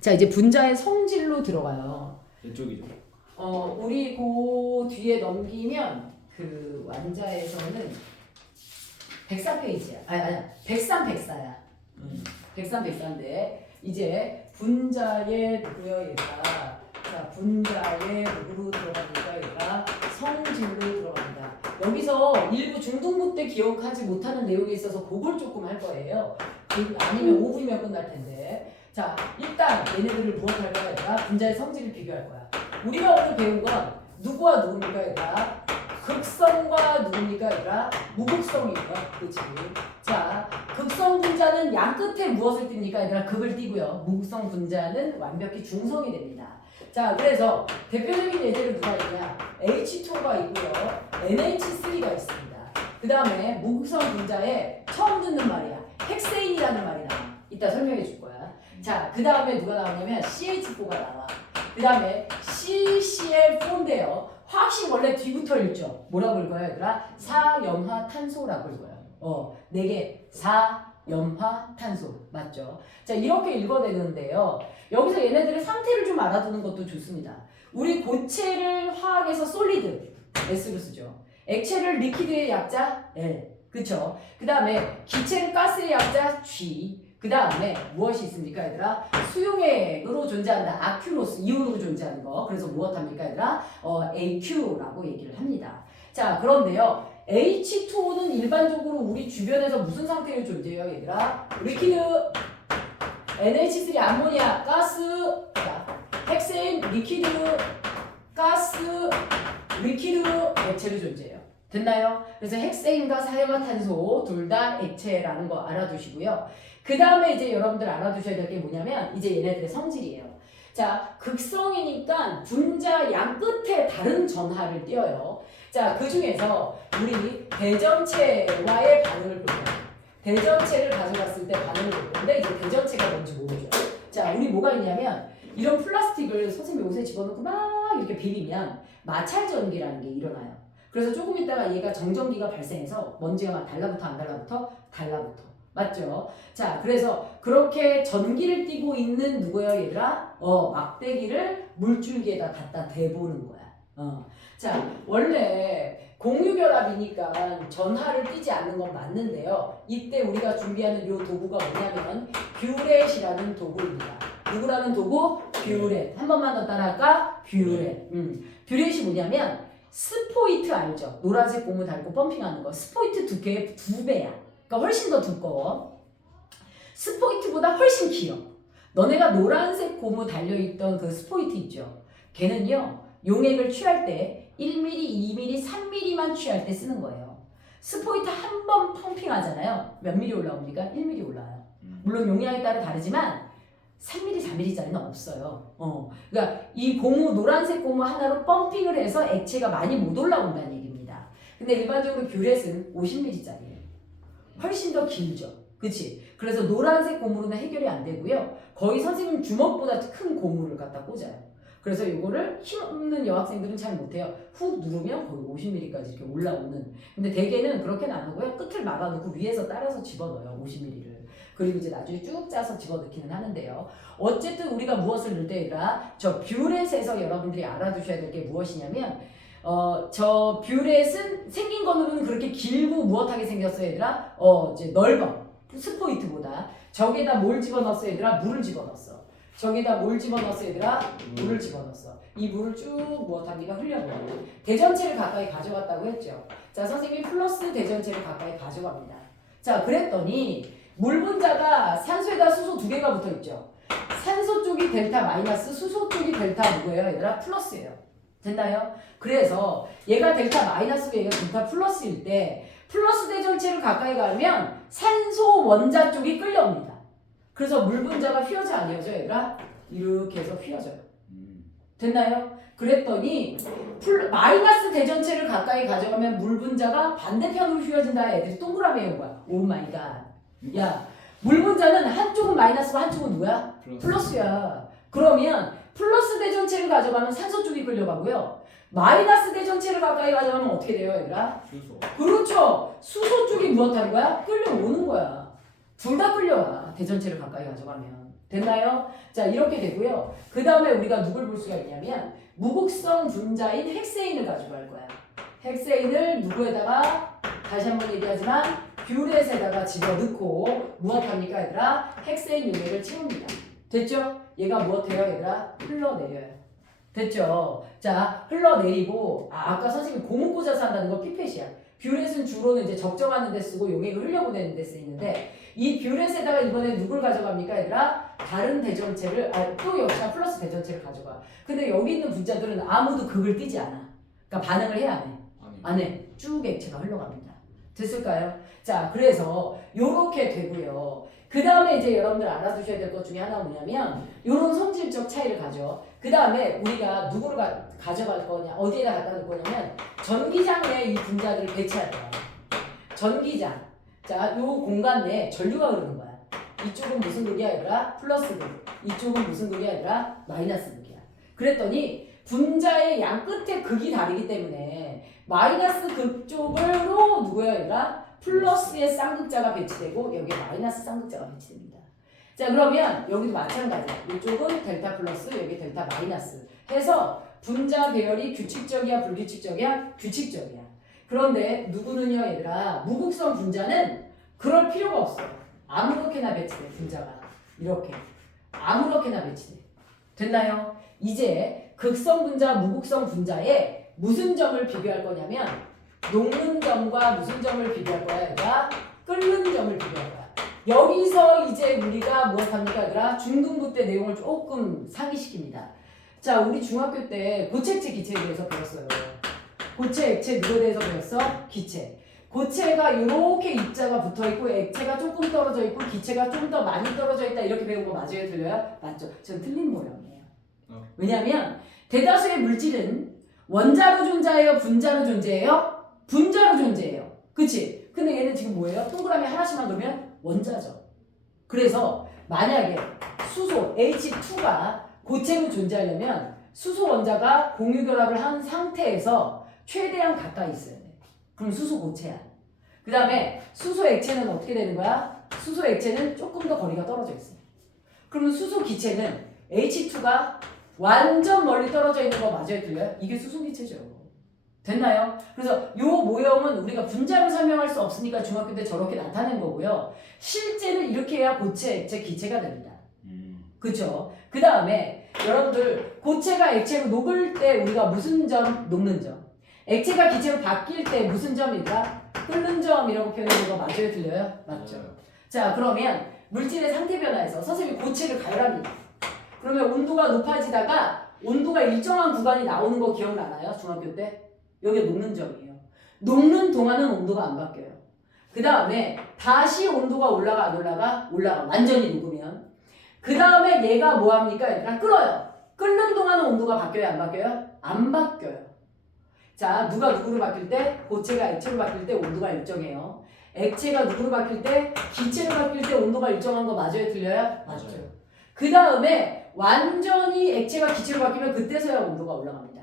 자, 이제 분자의 성질로 들어가요. 이쪽이죠. 우리 그 뒤에 넘기면 그 완자에서는 104페이지야. 아니야. 103, 104인데 이제 분자의 누구요 얘가. 자, 분자의 누구로 들어갑니까 얘가. 성질로 들어갑니다. 여기서 일부 중등부 때 기억하지 못하는 내용이 있어서 그걸 조금 할 거예요. 아니면 5분이면 끝날 텐데. 자, 일단 얘네들을 무엇할 거야 얘가. 분자의 성질을 비교할 거야. 우리가 오늘 배운 건 누구와 누굽니까 얘가. 극성과 누굽니까 얘가. 무극성이고요. 그렇지. 자, 극성 분자는 양 끝에 무엇을 띱니까 얘들아. 극을 띄고요. 무극성 분자는 완벽히 중성이 됩니다. 자, 그래서 대표적인 예제를 누가 있냐. H2가 있고요. NH3가 있습니다. 그 다음에 무극성 분자에 처음 듣는 말이야. 헥세인이라는 말이 나와. 이따 설명해 줄 거야. 자, 그 다음에 누가 나오냐면 CH4가 나와. 그 다음에 CCl4인데요. 화학식 원래 뒤부터 읽죠. 뭐라고 읽어요 얘들아? 사염화탄소라고 읽어요. 4개. 사염화탄소. 맞죠? 자, 이렇게 읽어내는데요. 여기서 얘네들의 상태를 좀 알아두는 것도 좋습니다. 우리 고체를 화학에서 솔리드, S로 쓰죠. 액체를 리퀴드의 약자, L. 그쵸? 그 다음에 기체를 가스의 약자, G. 그 다음에 무엇이 있습니까 얘들아? 수용액으로 존재한다. 아큐로스, 이온으로 존재하는 거. 그래서 무엇합니까 얘들아? AQ라고 얘기를 합니다. 자, 그런데요. H2O는 일반적으로 우리 주변에서 무슨 상태로 존재해요 얘들아? 리퀴드, NH3 암모니아, 가스, 헥세인, 리퀴드, 가스, 리퀴드, 액체로 존재해요. 됐나요? 그래서 헥세인과 사염화탄소 둘 다 액체라는 거 알아두시고요. 그 다음에 이제 여러분들 알아두셔야 될 게 뭐냐면 이제 얘네들의 성질이에요. 자, 극성이니까 분자 양 끝에 다른 전하를 띄어요. 자, 그 중에서 우리 대전체와의 반응을 볼 거예요. 대전체를 가져갔을 때 반응을 볼 건데 이제 대전체가 뭔지 모르죠. 자, 우리 뭐가 있냐면 이런 플라스틱을 선생님이 옷에 집어넣고 막 이렇게 비비면 마찰전기라는 게 일어나요. 그래서 조금 있다가 얘가 정전기가 발생해서 먼지가 막 달라붙어 안 달라붙어? 달라붙어. 맞죠? 자, 그래서 그렇게 전기를 띠고 있는 누구예요 얘들아? 막대기를 물줄기에다 갖다 대보는 거야. 자, 원래 공유결합이니까 전하를 띠지 않는 건 맞는데요. 이때 우리가 준비하는 요 도구가 뭐냐면 뷰렛이라는 도구입니다. 누구라는 도구? 뷰렛. 한 번만 더 따라할까? 뷰렛. 뷰렛이 뭐냐면 스포이트 알죠? 노란색 고무 달고 펌핑하는 거. 스포이트 두께의 2배야. 그러니까 훨씬 더 두꺼워. 스포이트보다 훨씬 길어. 너네가 노란색 고무 달려있던 그 스포이트 있죠? 걔는요. 용액을 취할 때 1mm, 2mm, 3mm만 취할 때 쓰는 거예요. 스포이트 한 번 펌핑하잖아요. 몇 mm 올라옵니까? 1mm 올라와요. 물론 용량에 따라 다르지만 3mm, 4mm짜리는 없어요. 그러니까 이 고무, 노란색 고무 하나로 펌핑을 해서 액체가 많이 못 올라온다는 얘기입니다. 근데 일반적으로 뷰렛은 50mm짜리예요. 훨씬 더 길죠. 그치? 그래서 노란색 고무로는 해결이 안 되고요. 거의 선생님 주먹보다 큰 고무를 갖다 꽂아요. 그래서 이거를 힘없는 여학생들은 잘 못해요. 훅 누르면 거의 50mm까지 이렇게 올라오는. 근데 대개는 그렇게는 안 하고요. 끝을 막아놓고 위에서 따라서 집어넣어요. 50mm를. 그리고 이제 나중에 쭉 짜서 집어넣기는 하는데요. 어쨌든 우리가 무엇을 넣을 때 얘들아, 저 뷰렛에서 여러분들이 알아두셔야 될 게 무엇이냐면 저 뷰렛은 생긴 거는 그렇게 길고 무엇하게 생겼어요 얘들아? 이제 넓어. 스포이트보다. 저기에다 뭘 집어넣었어 얘들아? 물을 집어넣었어. 저기다 뭘 집어넣었어 얘들아? 물을 집어넣었어. 이 물을 쭉 무엇합니까? 흘려버려요. 대전체를 가까이 가져갔다고 했죠. 자, 선생님이 플러스 대전체를 가까이 가져갑니다. 자, 그랬더니 물 분자가 산소에다 수소 2개가 붙어있죠. 산소 쪽이 델타 마이너스, 수소 쪽이 델타 누구예요 얘들아? 플러스예요. 됐나요? 그래서 얘가 델타 마이너스고 얘가 델타 플러스일 때 플러스 대전체를 가까이 가면 산소 원자 쪽이 끌려옵니다. 그래서 물 분자가 휘어져 안 휘어져 얘들아? 이렇게 해서 휘어져요. 됐나요? 그랬더니 마이너스 대전체를 가까이 가져가면 물 분자가 반대편으로 휘어진다. 애들이 동그라미 외운 거야. 오 마이 갓. 야, 물 분자는 한쪽은 마이너스고 한쪽은 누구야? 플러스야. 그러면 플러스 대전체를 가져가면 산소 쪽이 끌려가고요. 마이너스 대전체를 가까이 가져가면 어떻게 돼요 얘들아? 수소. 그렇죠. 수소 쪽이 무엇하는 거야? 끌려오는 거야. 둘 다 끌려와. 대전체를 가까이 가져가면. 됐나요? 자, 이렇게 되고요. 그 다음에 우리가 누굴 볼 수가 있냐면 무극성 분자인 헥세인을 가지고 할 거야. 헥세인을 누구에다가 다시 한번 얘기하지만 뷰렛에다가 집어넣고 무엇합니까 얘들아? 헥세인 용액을 채웁니다. 됐죠? 얘가 무엇해요 얘들아? 흘러내려요. 됐죠? 자, 흘러내리고 아까 선생님이 고무 꽂아서 한다는 거 피펫이야. 뷰렛은 주로는 이제 적정하는 데 쓰고 용액을 흘려보내는 데 쓰이는데 이 뷰렛에다가 이번에 누굴 가져갑니까 얘들아? 다른 대전체를 또 역시나 플러스 대전체를 가져가. 근데 여기 있는 분자들은 아무도 극을 띄지 않아. 그러니까 반응을 해야 안 해? 안 해. 쭉 액체가 흘러갑니다. 됐을까요? 자, 그래서 요렇게 되고요. 그 다음에 이제 여러분들 알아두셔야 될 것 중에 하나가 뭐냐면 요런 성질적 차이를 가져. 그 다음에 우리가 누구를 가져갈 거냐, 어디에다 갖다 놓을 거냐면 전기장에 이 분자들을 배치할 거야. 전기장. 자, 요 공간 내에 전류가 흐르는 거야. 이쪽은 무슨 극이야 얘들아? 플러스 극. 이쪽은 무슨 극이야 얘들아? 마이너스 극이야. 그랬더니 분자의 양 끝에 극이 다르기 때문에 마이너스 극 쪽으로 누구야 얘들아? 플러스의 쌍극자가 배치되고 여기에 마이너스 쌍극자가 배치됩니다. 자, 그러면 여기도 마찬가지야. 이쪽은 델타 플러스, 여기 델타 마이너스 해서 분자 배열이 규칙적이야 불규칙적이야? 규칙적이야. 그런데 누구는요 얘들아? 무극성 분자는 그럴 필요가 없어. 아무렇게나 배치돼 분자가. 이렇게 아무렇게나 배치돼. 됐나요? 이제 극성 분자, 무극성 분자에 무슨 점을 비교할 거냐면 녹는 점과 무슨 점을 비교할 거야 얘들아? 끓는 점을 비교할 거야. 여기서 이제 우리가 무엇합니까 얘들아? 중등부 때 내용을 조금 상기시킵니다. 자, 우리 중학교 때 고체액체 기체에 대해서 배웠어요. 고체 액체 누구에 대해서 배웠어? 기체. 고체가 이렇게 입자가 붙어있고 액체가 조금 떨어져 있고 기체가 좀 더 많이 떨어져 있다 이렇게 배운 거 맞아요? 틀려요? 맞죠? 전 틀린 모양이에요. 왜냐하면 대다수의 물질은 원자로 존재해요? 분자로 존재해요? 분자로 존재해요. 그치? 근데 얘는 지금 뭐예요? 동그라미 하나씩만 그러면 원자죠. 그래서 만약에 수소 H2가 고체로 존재하려면 수소 원자가 공유결합을 한 상태에서 최대한 가까이 있어야 돼. 그럼 수소 고체야. 그 다음에 수소 액체는 어떻게 되는 거야? 수소 액체는 조금 더 거리가 떨어져 있어. 그러면 수소 기체는 H2가 완전 멀리 떨어져 있는 거 맞아요? 틀려요? 이게 수소 기체죠. 됐나요? 그래서 요 모형은 우리가 분자로 설명할 수 없으니까 중학교 때 저렇게 나타낸 거고요. 실제는 이렇게 해야 고체, 액체, 기체가 됩니다. 그쵸? 그 다음에 여러분들 고체가 액체로 녹을 때 우리가 무슨 점? 녹는 점. 액체가 기체로 바뀔 때 무슨 점이다? 끓는 점이라고 표현하는 거 맞아요? 틀려요? 맞죠? 자, 그러면 물질의 상태 변화에서 선생님이 고체를 가열합니다. 그러면 온도가 높아지다가 온도가 일정한 구간이 나오는 거 기억나나요? 중학교 때? 여기 녹는 점이에요. 녹는 동안은 온도가 안 바뀌어요. 그 다음에 다시 온도가 올라가 안 올라가? 올라가. 완전히 녹으면. 그 다음에 얘가 뭐합니까? 얘들아 끓어요. 끓는 동안은 온도가 바뀌어요? 안 바뀌어요? 안 바뀌어요. 자, 누가 누구로 바뀔 때? 고체가 액체로 바뀔 때 온도가 일정해요. 액체가 누구로 바뀔 때? 기체로 바뀔 때 온도가 일정한 거 맞아요? 틀려요? 맞죠. 그 다음에 완전히 액체가 기체로 바뀌면 그때서야 온도가 올라갑니다.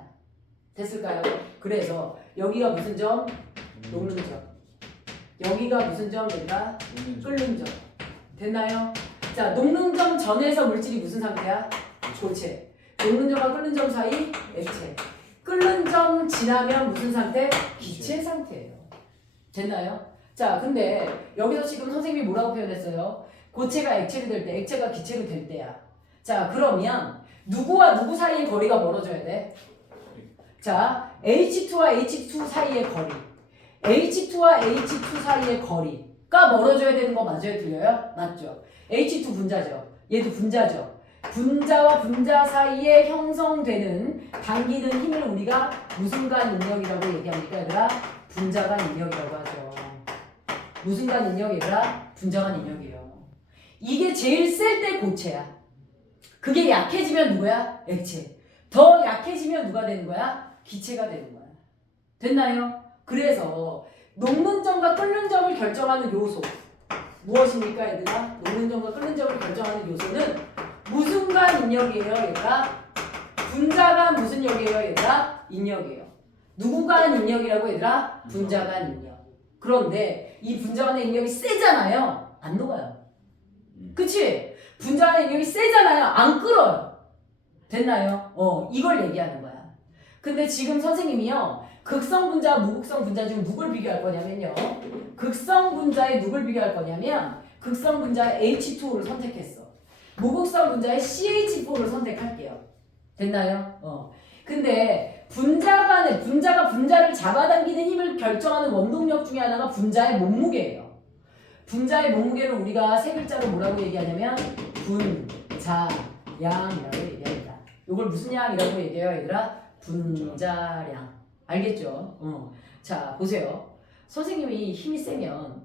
됐을까요? 그래서 여기가 무슨 점? 녹는 점. 여기가 무슨 점? 얘들아? 끓는 점. 됐나요? 자, 녹는 점 전에서 물질이 무슨 상태야? 고체. 녹는 점과 끓는 점 사이? 액체. 끓는 점 지나면 무슨 상태? 기체 상태예요. 됐나요? 자, 근데 여기서 지금 선생님이 뭐라고 표현했어요? 고체가 액체로 될 때, 액체가 기체로 될 때야. 자, 그러면 누구와 누구 사이의 거리가 멀어져야 돼? 자, H2와 H2 사이의 거리. H2와 H2 사이의 거리가 멀어져야 되는 거 맞아요? 틀려요? 맞죠? H2 분자죠. 얘도 분자죠. 분자와 분자 사이에 형성되는 당기는 힘을 우리가 무슨 간 인력이라고 얘기합니까 얘들아? 분자간 인력이라고 하죠. 무슨 간 인력 얘들아? 분자간 인력이에요. 이게 제일 셀 때 고체야. 그게 약해지면 누구야? 액체. 더 약해지면 누가 되는 거야? 기체가 되는 거야. 됐나요? 그래서 녹는 점과 끓는 점을 결정하는 요소 무엇입니까 얘들아? 녹는 점과 끓는 점을 결정하는 요소는 무슨 간 인력이에요 얘들아? 분자간 무슨 역이에요 얘들아? 인력이에요. 누구 간 인력이라고 얘들아? 분자간 인력. 그런데 이 분자간의 인력이 세잖아요. 안 녹아요. 그치? 분자 간의 인력이 세잖아요. 안 끌어요. 됐나요? 이걸 얘기하는 거야. 근데 지금 선생님이요. 극성 분자, 무극성 분자 중 누굴 비교할 거냐면요. 극성 분자에 누굴 비교할 거냐면 극성 분자의 H2O를 선택했어. 무극성 분자의 CH4를 선택할게요. 됐나요? 근데 분자가 분자를 잡아당기는 힘을 결정하는 원동력 중에 하나가 분자의 몸무게예요. 분자의 몸무게를 우리가 세 글자로 뭐라고 얘기하냐면 분자량이라고 얘기합니다. 이걸 무슨 양이라고 얘기해요, 얘들아? 분자량. 알겠죠? 자, 보세요. 선생님이 힘이 세면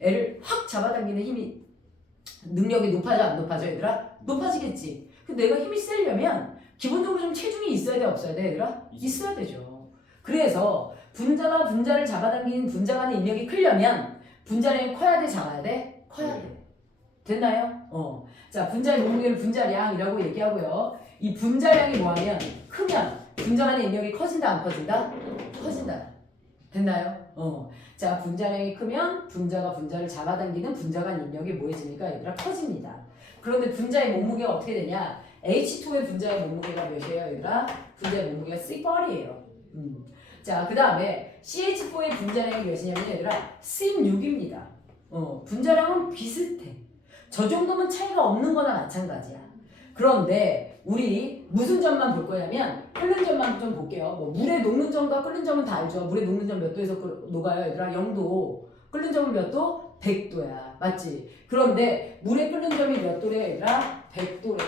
애를 확 잡아당기는 힘이 능력이 높아져 안 높아져 얘들아? 높아지겠지. 근데 내가 힘이 세려면 기본적으로 좀 체중이 있어야 돼 없어야 돼 얘들아? 있어야 되죠. 그래서 분자가 분자를 잡아당기는 분자 간의 인력이 크려면 분자량이 커야 돼 작아야 돼? 커야 돼. 됐나요? 자, 분자의 몸무게를 분자량이라고 얘기하고요. 이 분자량이 뭐하면 크면 분자 간의 인력이 커진다 안 커진다? 커진다. 됐나요? 자, 분자량이 크면 분자가 분자를 잡아당기는 분자 간 인력이 뭐해집니까? 얘들아 커집니다. 그런데 분자의 몸무게가 어떻게 되냐? H2의 분자의 몸무게가 몇이에요? 얘들아? 분자의 몸무게가 3발이에요. 자, 그 다음에 CH4의 분자량이 몇이냐면 얘들아 16입니다. 분자량은 비슷해. 저 정도면 차이가 없는 거나 마찬가지야. 그런데 우리 무슨 점만 볼 거냐면 끓는 점만 좀 볼게요. 뭐 물에 녹는 점과 끓는 점은 다 알죠. 물에 녹는 점 몇 도에서 녹아요? 얘들아 0도. 끓는 점은 몇 도? 100도야. 맞지? 그런데 물에 끓는 점이 몇 도래? 얘들아 100도래.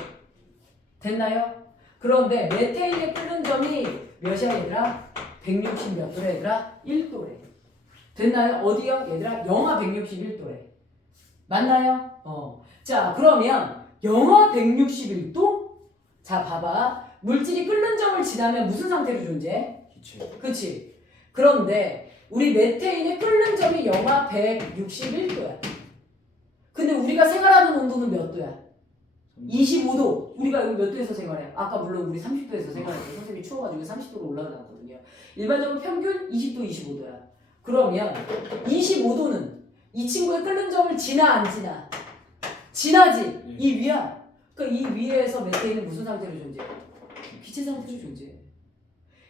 됐나요? 그런데 메테인에 끓는 점이 몇이야 얘들아? 160 몇 도래 얘들아? 1도래. 됐나요? 어디요? 얘들아 영하 161도래. 맞나요? 자, 그러면 영하 161도? 자, 봐봐. 물질이 끓는 점을 지나면 무슨 상태로 존재해? 기체. 그치? 그런데 우리 메테인의 끓는 점이 영하 161도야. 근데 우리가 생활하는 온도는 몇 도야? 25도. 우리가 여기 몇 도에서 생활해? 아까 물론 우리 30도에서 생활했죠. 선생님이 추워가지고 30도로 올라가거든요. 일반적으로 평균 20도, 25도야. 그러면 25도는 이 친구의 끓는 점을 지나 안 지나? 지나지. 이 위야. 그러니까 이 위에서 메테인은 무슨 상태로 존재해? 기체 상태로 존재해.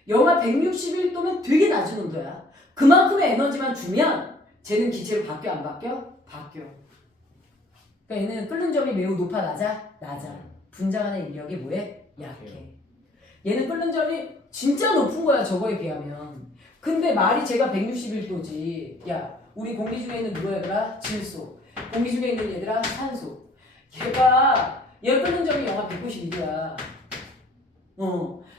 영하 161도면 되게 낮은 온도야. 그만큼의 에너지만 주면 쟤는 기체로 바뀌어 안 바뀌어? 바뀌어. 그러니까 얘는 끓는 점이 매우 높아 낮아? 낮아. 분자 간의 인력이 뭐해? 약해. 얘는 끓는 점이 진짜 높은 거야 저거에 비하면. 근데 말이 제가 161도지. 야, 우리 공기 중에 있는 누구 얘들아? 질소. 공기 중에 있는 얘들아? 산소. 얘 끓는 점이 영하 192도야.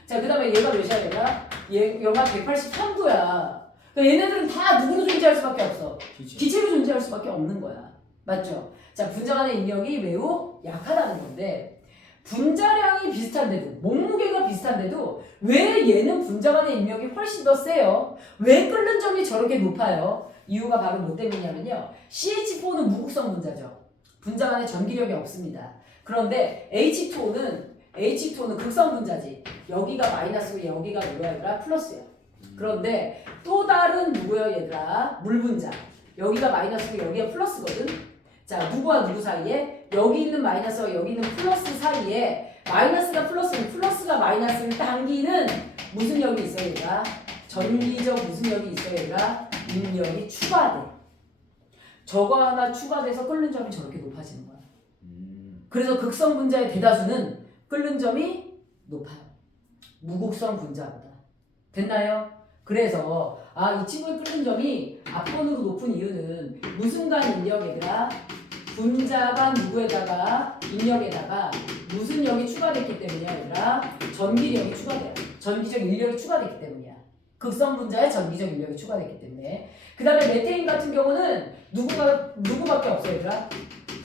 자, 그 다음에 얘가 몇이야 얘가? 얘 영하 183도야. 그러니까 얘네들은 다 누구로 존재할 수밖에 없어? 기체로 존재할 수밖에 없는 거야. 맞죠? 자, 분자 간의 인력이 매우 약하다는 건데 분자량이 비슷한데도 몸무게가 비슷한데도 왜 얘는 분자 간의 인력이 훨씬 더 세요? 왜 끓는 점이 저렇게 높아요? 이유가 바로 뭐 때문이냐면요. CH4는 무극성 분자죠. 분자 간에 전기력이 없습니다. 그런데 H2O는 극성 분자지. 여기가 마이너스고 여기가 뭐야 얘들아? 플러스야. 그런데 또 다른 누구야 얘들아? 물 분자. 여기가 마이너스고 여기가 플러스거든. 자, 누구와 누구 사이에? 여기 있는 마이너스와 여기 있는 플러스 사이에 마이너스가 플러스는 플러스가 마이너스를 당기는 무슨 역이 있어 얘들아? 전기적 무슨 역이 있어 얘들아? 인력이 추가돼. 저거 하나 추가돼서 끓는 점이 저렇게 높아지는 거야. 그래서 극성 분자의 대다수는 끓는 점이 높아요. 무극성 분자보다. 됐나요? 그래서 이 친구의 끓는 점이 앞번으로 높은 이유는 무슨 간 인력 얘들아? 분자 간 누구에다가 인력에다가 무슨 역이 추가됐기 때문이야 얘들아? 전기력이 추가돼요. 전기적 인력이 추가됐기 때문이야. 극성 분자에 전기적 인력이 추가됐기 때문에. 그 다음에 메테인 같은 경우는 누구밖에 없어 얘들아?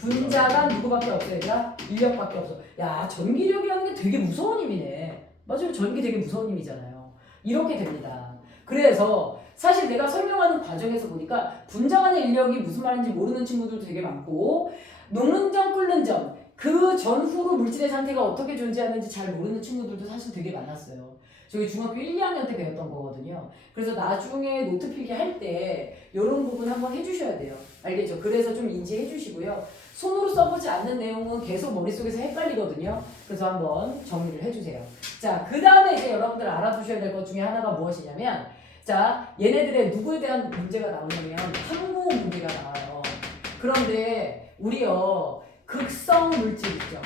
분자가 누구밖에 없어 얘들아? 인력밖에 없어. 야, 전기력이라는 게 되게 무서운 힘이네. 맞아요. 전기 되게 무서운 힘이잖아요. 이렇게 됩니다. 그래서 사실 내가 설명하는 과정에서 보니까 분자 간의 인력이 무슨 말인지 모르는 친구들도 되게 많고 녹는 점, 끓는 점 그 전후로 물질의 상태가 어떻게 존재하는지 잘 모르는 친구들도 사실 되게 많았어요. 저희 중학교 1, 2학년 때 배웠던 거거든요. 그래서 나중에 노트 필기 할 때 이런 부분 한번 해주셔야 돼요. 알겠죠? 그래서 좀 인지해 주시고요. 손으로 써보지 않는 내용은 계속 머릿속에서 헷갈리거든요. 그래서 한번 정리를 해주세요. 자, 그 다음에 이제 여러분들 알아두셔야 될 것 중에 하나가 무엇이냐면, 자, 얘네들의 누구에 대한 문제가 나오냐면 탐구 문제가 나와요. 그런데 우리요, 극성 물질 있죠.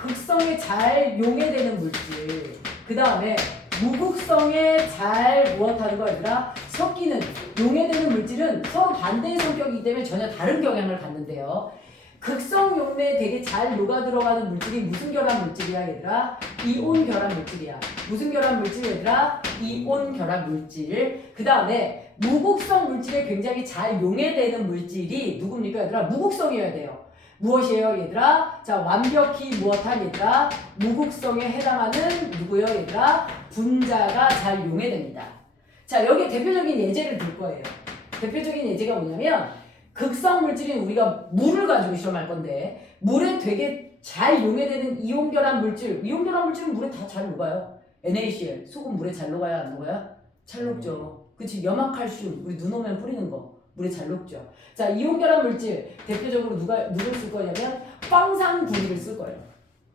극성에 잘 용해되는 물질. 그 다음에 무극성에 잘 무엇하는 거 얘들아? 섞이는, 용해되는 물질은 서로 반대의 성격이기 때문에 전혀 다른 경향을 갖는데요. 극성 용매에 되게 잘 녹아 들어가는 물질이 무슨 결합 물질이야 얘들아? 이온 결합 물질이야. 무슨 결합 물질 얘들아? 이온 결합 물질. 그 다음에 무극성 물질에 굉장히 잘 용해되는 물질이 누굽니까 얘들아? 무극성이어야 돼요. 무엇이에요 얘들아? 자, 완벽히 무엇한 얘들아? 무극성에 해당하는 누구요 얘들아? 분자가 잘 용해됩니다. 자, 여기 대표적인 예제를 들 거예요. 대표적인 예제가 뭐냐면 극성 물질인 우리가 물을 가지고 시험할 건데, 물에 되게 잘 용해되는 이온 결합 물질. 이온 결합 물질은 물에 다 잘 녹아요. NaCl, 소금 물에 잘 녹아요 안 녹아요? 잘 녹죠. 그치? 염화칼슘 우리 눈 오면 뿌리는 거 물에 잘 녹죠. 자, 이온 결합 물질 대표적으로 누굴 쓸 거냐면 황산구리를 쓸 거예요.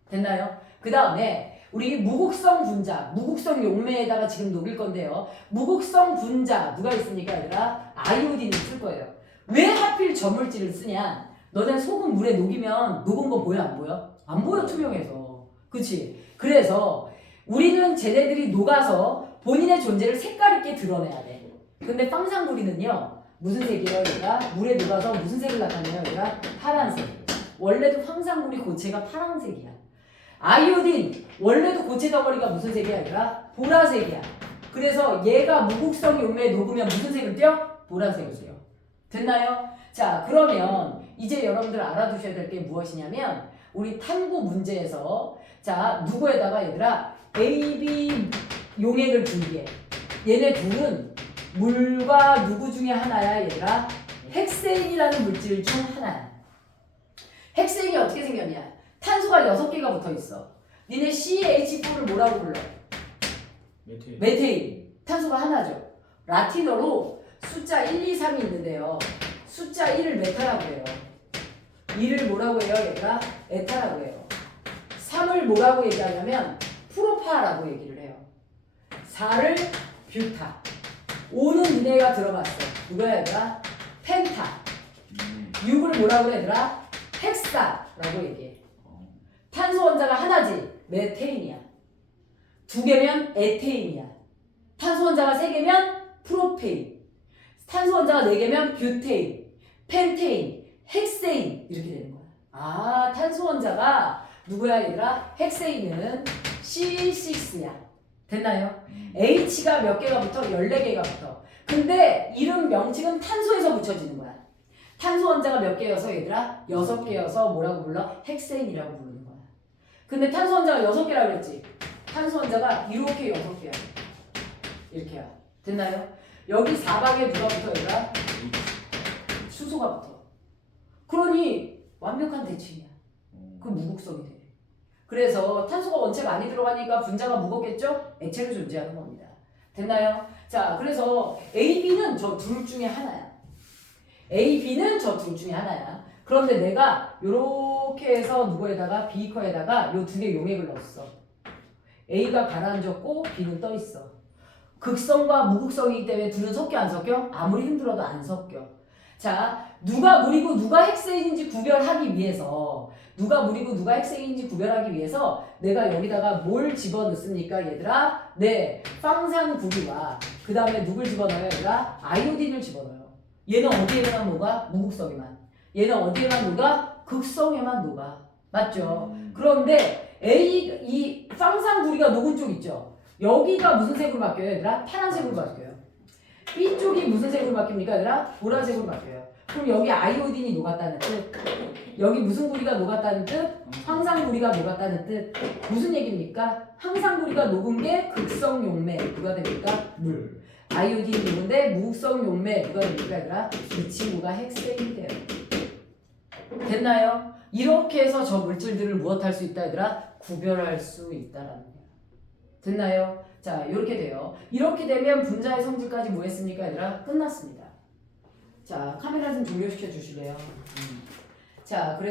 됐나요? 그 다음에 우리 무극성 분자, 무극성 용매에다가 지금 녹일 건데요. 무극성 분자 누가 있습니까 얘들아? 아이오딘을 쓸 거예요. 왜 하필 저 물질을 쓰냐? 너네 소금 물에 녹이면 녹은 거 보여 안 보여? 안 보여, 투명해서. 그치? 그래서 우리는 쟤네들이 녹아서 본인의 존재를 색깔 있게 드러내야 돼. 근데 황산구리는요 무슨 색이에요 얘가? 물에 녹아서 무슨 색을 나타내요 얘가? 파란색. 원래도 황산구리 고체가 파란색이야. 아이오딘 원래도 고체 덩어리가 무슨 색이야 얘가? 보라색이야. 그래서 얘가 무극성 용매에 녹으면 무슨 색을 띄어? 보라색을 띄어. 됐나요? 자, 그러면 이제 여러분들 알아두셔야 될 게 무엇이냐면 우리 탐구 문제에서 자, 누구에다가 얘들아 A, B 용액을 준비해. 얘네 둘은 물과 누구 중에 하나야 얘들아? 헥세인이라는 물질 중 하나야. 헥세인이 어떻게 생겼냐? 탄소가 6개가 붙어 있어. 니네 CH4를 뭐라고 불러? 메테인. 탄소가 하나죠. 라틴어로 숫자 1, 2, 3이 있는데요. 숫자 1을 메타라고 해요. 2를 뭐라고 해요 얘들아? 에타라고 해요. 3을 뭐라고 얘기하냐면 프로파라고 얘기를 해요. 4를 뷰타. 5는 니네가 들어봤어. 누구야 얘들아? 펜타. 6을 뭐라고 해 얘들아? 헥사라고 얘기해. 탄소 원자가 하나지. 메테인이야. 2개면 에테인이야. 탄소 원자가 3개면 프로페인. 탄소 원자가 4개면 뷰테인, 펜테인, 헥세인 이렇게 되는 거야. 아, 탄소 원자가 누구야 얘들아? 헥세인은 C6야. 됐나요? H가 몇 개가 붙어? 14개가 붙어. 근데 이름 명칭은 탄소에서 붙여지는 거야. 탄소 원자가 몇 개여서 얘들아? 6개여서 뭐라고 불러? 헥세인이라고 부르는 거야. 근데 탄소 원자가 6개라고 그랬지? 탄소 원자가 이렇게 6개야. 이렇게야. 됐나요? 여기 4박에 누가 붙어 얘들아? 수소가 붙어. 그러니 완벽한 대칭이야. 그 무극성이 돼. 그래서 탄소가 원체 많이 들어가니까 분자가 무겁겠죠? 액체로 존재하는 겁니다. 됐나요? 자, 그래서 A, B는 저 둘 중에 하나야. A, B는 저 둘 중에 하나야. 그런데 내가 이렇게 해서 누구에다가 비커에다가 요 2개 용액을 넣었어. A가 가라앉았고 B는 떠 있어. 극성과 무극성이기 때문에 둘은 섞여 안 섞여? 아무리 힘들어도 안 섞여. 자, 누가 물이고 누가 헥세인인지 구별하기 위해서 누가 물이고 누가 헥세인인지 구별하기 위해서 내가 여기다가 뭘 집어넣습니까 얘들아? 네, 황산구리와 그 다음에 누굴 집어넣어요 얘들아? 아이오딘을 집어넣어요. 얘는 어디에만 녹아? 무극성에만. 얘는 어디에만 녹아? 극성에만 녹아. 맞죠? 그런데 이 황산구리가 녹은 쪽 있죠? 여기가 무슨 색으로 바뀌어요 얘들아? 파란색으로 바뀌어요. B쪽이 무슨 색으로 바뀝니까 얘들아? 보라색으로 바뀌어요. 그럼 여기 아이오딘이 녹았다는 뜻. 여기 무슨 구리가 녹았다는 뜻? 황산구리가 녹았다는 뜻. 무슨 얘기입니까? 황산구리가 녹은 게 극성 용매 누가 됩니까? 물. 아이오딘이 녹은데 무극성 용매 누가 됩니까 얘들아? 이 친구가 헥세인이 돼요. 됐나요? 이렇게 해서 저 물질들을 무엇할 수 있다 얘들아? 구별할 수 있다라는 거예요. 됐나요? 자, 이렇게 돼요. 이렇게 되면 분자의 성질까지 뭐 했습니까 얘들아? 끝났습니다. 자, 카메라 좀 종료시켜 주실래요? 자, 그래.